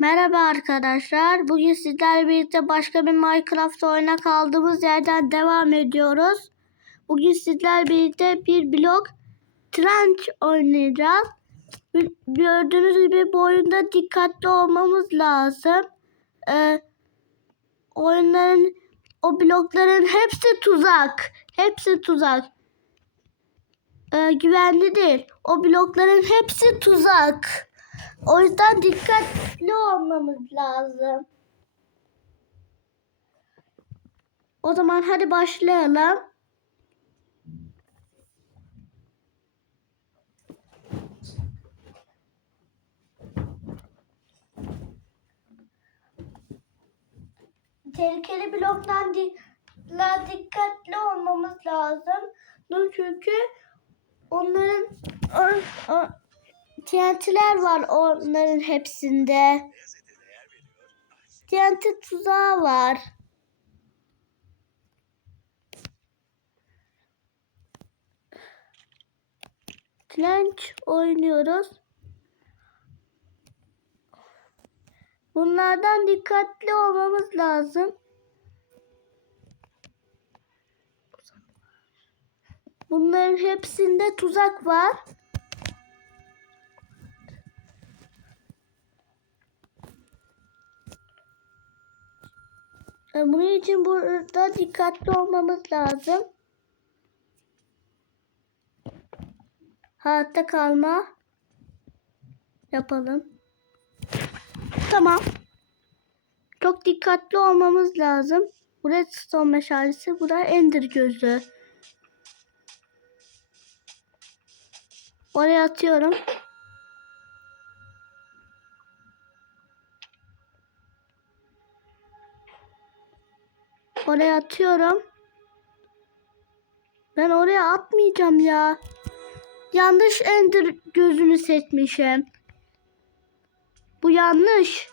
Merhaba arkadaşlar. Bugün sizlerle birlikte başka bir Minecraft oyuna kaldığımız yerden devam ediyoruz. Bugün sizlerle birlikte bir blok trench oynayacağız. Gö- Gördüğünüz gibi bu oyunda dikkatli olmamız lazım. Ee, oyunların o blokların hepsi tuzak. Hepsi tuzak. Ee, güvenli değil. O blokların hepsi tuzak. O yüzden dikkatli olmamız lazım. O zaman hadi başlayalım. Tehlikeli bloktan di dikkatli olmamız lazım. Çünkü onların TNT'ler var onların hepsinde. TNT tuzağı var. Trench oynuyoruz. Bunlardan dikkatli olmamız lazım. Bunların hepsinde tuzak var. Bunun için burada dikkatli olmamız lazım. Hayatta kalma yapalım. Tamam. Çok dikkatli olmamız lazım. Bu redstone meşalesi, bu da ender gözü. Oraya atıyorum. Oraya atıyorum. Ben oraya atmayacağım ya. Yanlış ender gözünü seçmişim. Bu yanlış.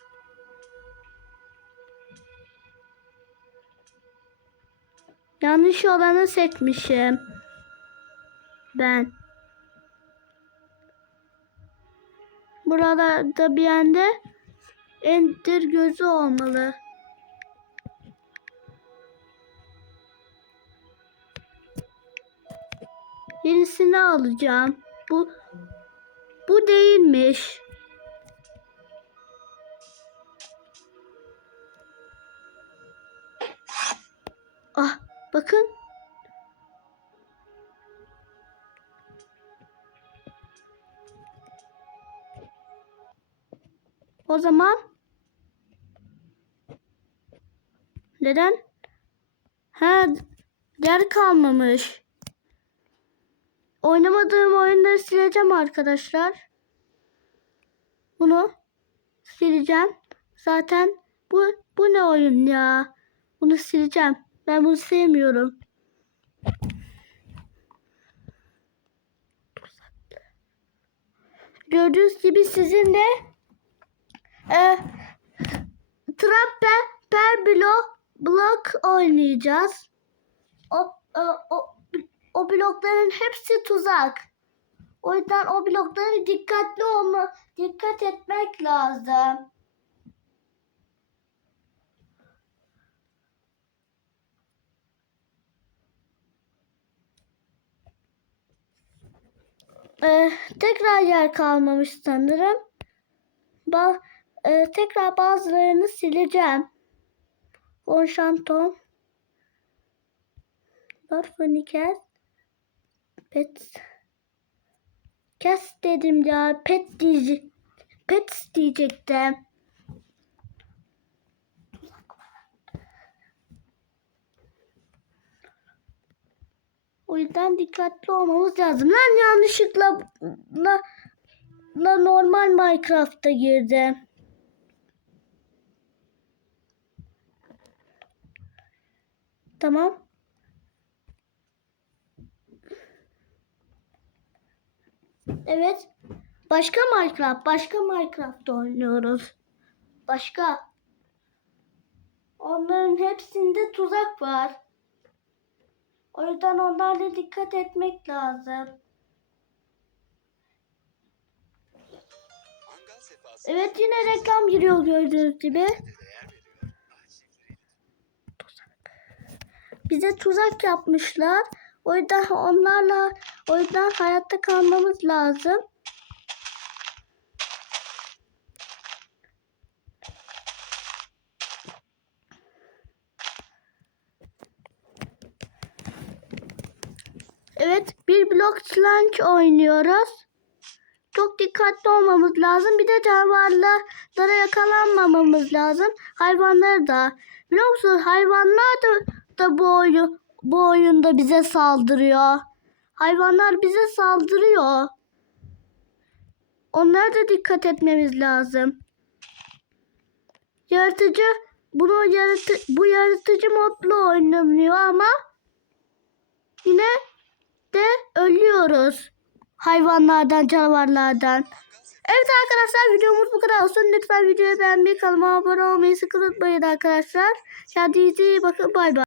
Yanlış olanı seçmişim. Ben. Buralarda bir yerde ender gözü olmalı. Yenisini alacağım. Bu bu değilmiş. Ah bakın. O zaman neden? Ha yer kalmamış. Oynamadığım oyunları sileceğim arkadaşlar. Bunu sileceğim. Zaten bu bu ne oyun ya? Bunu sileceğim. Ben bunu sevmiyorum. Gördüğünüz gibi sizinle e, Trap per, per blok, blok oynayacağız. O, o, o, blokların hepsi tuzak. O yüzden o bloklara dikkatli olma, dikkat etmek lazım. Ee, tekrar yer kalmamış sanırım. Ba e, tekrar bazılarını sileceğim. Konşanton. Barfoniker. Pet. Kes dedim ya. Pet diyecek. Pet diyecektim. O yüzden dikkatli olmamız lazım. Lan yanlışlıkla la, la normal Minecraft'a girdim. Tamam. Evet. Başka Minecraft, başka Minecraft oynuyoruz. Başka. Onların hepsinde tuzak var. O yüzden onlarla dikkat etmek lazım. Evet yine reklam giriyor gördüğünüz gibi. Bize tuzak yapmışlar. O yüzden onlarla o yüzden hayatta kalmamız lazım. Evet, bir blok challenge oynuyoruz. Çok dikkatli olmamız lazım. Bir de canavarlara yakalanmamamız lazım. Hayvanları da. Biliyor hayvanlar da, da bu, oyun, bu oyunda bize saldırıyor. Hayvanlar bize saldırıyor. Onlara da dikkat etmemiz lazım. Yaratıcı bunu yaratı, bu yaratıcı modlu oynanıyor ama yine de ölüyoruz. Hayvanlardan, canavarlardan. Evet arkadaşlar videomuz bu kadar olsun. Lütfen videoyu beğenmeyi, kanalıma abone olmayı sakın unutmayın arkadaşlar. Kendinize iyi bakın. Bay bay.